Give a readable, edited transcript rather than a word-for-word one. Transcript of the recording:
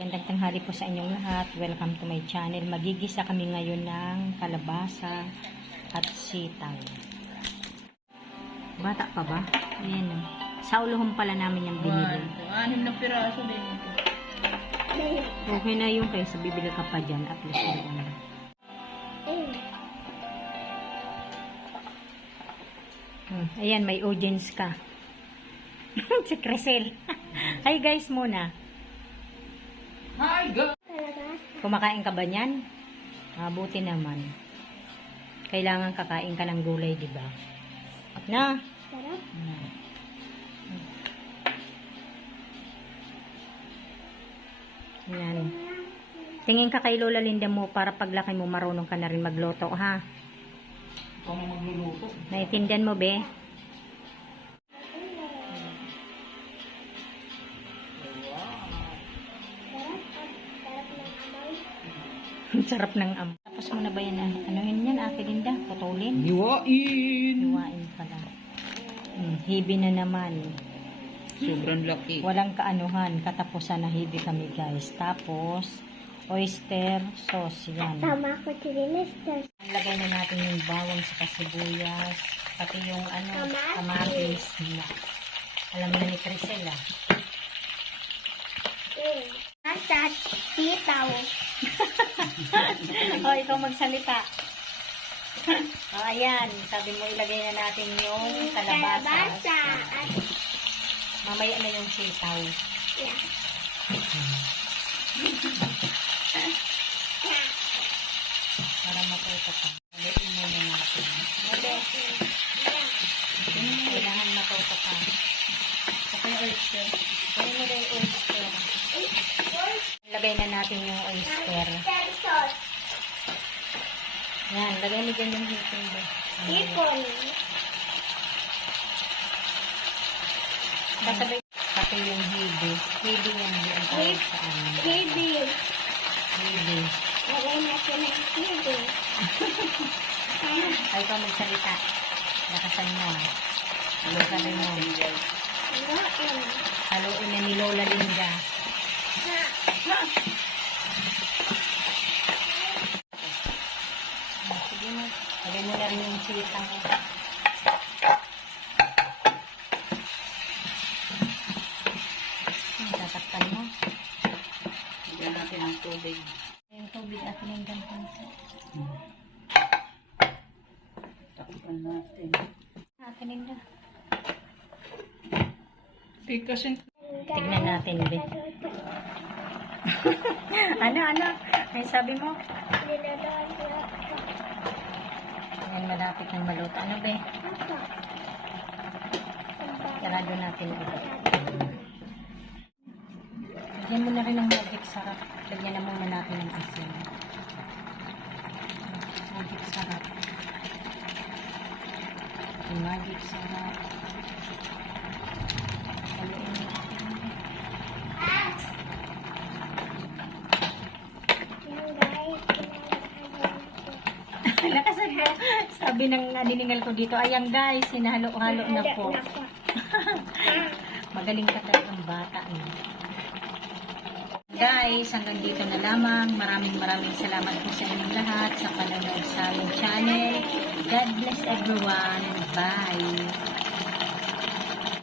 Gandang tanghali po sa inyong lahat. Welcome to my channel. Magigisa kami ngayon ng kalabasa at sitaw. Bata pa ba? Ayan o. Sa uluhong pala namin yung binili. 6 na piraso din. Okay na yung kaysa bibili ka pa dyan. At least na. Ayan, may audience ka. Si Crisel. Hi guys muna. Hi, go! Kumakain ka ba niyan? Buti naman. Kailangan kakain ka ng gulay, di ba? Na? Sarap. Yan. Tingin ka kay Lola Linda mo para paglaki mo marunong ka na rin magluto, ha? Ikaw na magluluto. Naiintindihan mo, be? Sarap ng am. Tapos mo na ba yan? Anuhin yan, Ate Linda? Putulin? Hiwain! Hiwain pala. Hibi na naman. Sobrang laki. Walang kaanuhan. Katapusan na hibi kami, guys. Tapos, oyster sauce. Yan. Tama ko mister. Lagay na natin yung bawang sa sibuyas. Pati yung kamatis. Alam mo na ni Crisel, ah. At sitaw. O, ikaw magsalita. O, ayan. Sabi mo, ilagay na natin yung kalabasa. At Mamaya na yung sitaw. yeah. Para matuto pa. Haluin muna natin. Kailangan matuto pa. Okay, oyster. Kunin mo na yung oyster. Lagay na natin yung oyster. Yan, lagay mo dyan yung hipon. Hipon. Kasabay pati yung hibi. Hibi yan ang tawag sa amin. Hibi. Hibi. Lagay natin ng hibi. Ay, ikaw magsalita. Lakasan mo. Lakasan mo. Haluin na ni Lola Linda. Sige mo. Lagay mo na rin yung sitang. Tatakpan mo. Bigyan natin ng tubig. Yung tubig at yung ganyan. Takpan natin. Ate Linda. Kasi Tignan natin, be. Ano? Ay, sabi mo? Ayan, malapit ng maluto. Ano, be? Sarado natin ulit. Lagyan mo na rin ng magic sarap. Lagyan na muna natin ng asin. Magic sarap. Yung magic sarap. Haluin mo. Lakasan mo. Sabi ng niningal ko dito, ayan guys, hinahalo-halo na po. Magaling ka talagang bata. Guys, hanggang dito na lamang. Maraming salamat po sa inyong lahat sa panonood sa aming channel. God bless everyone. Bye!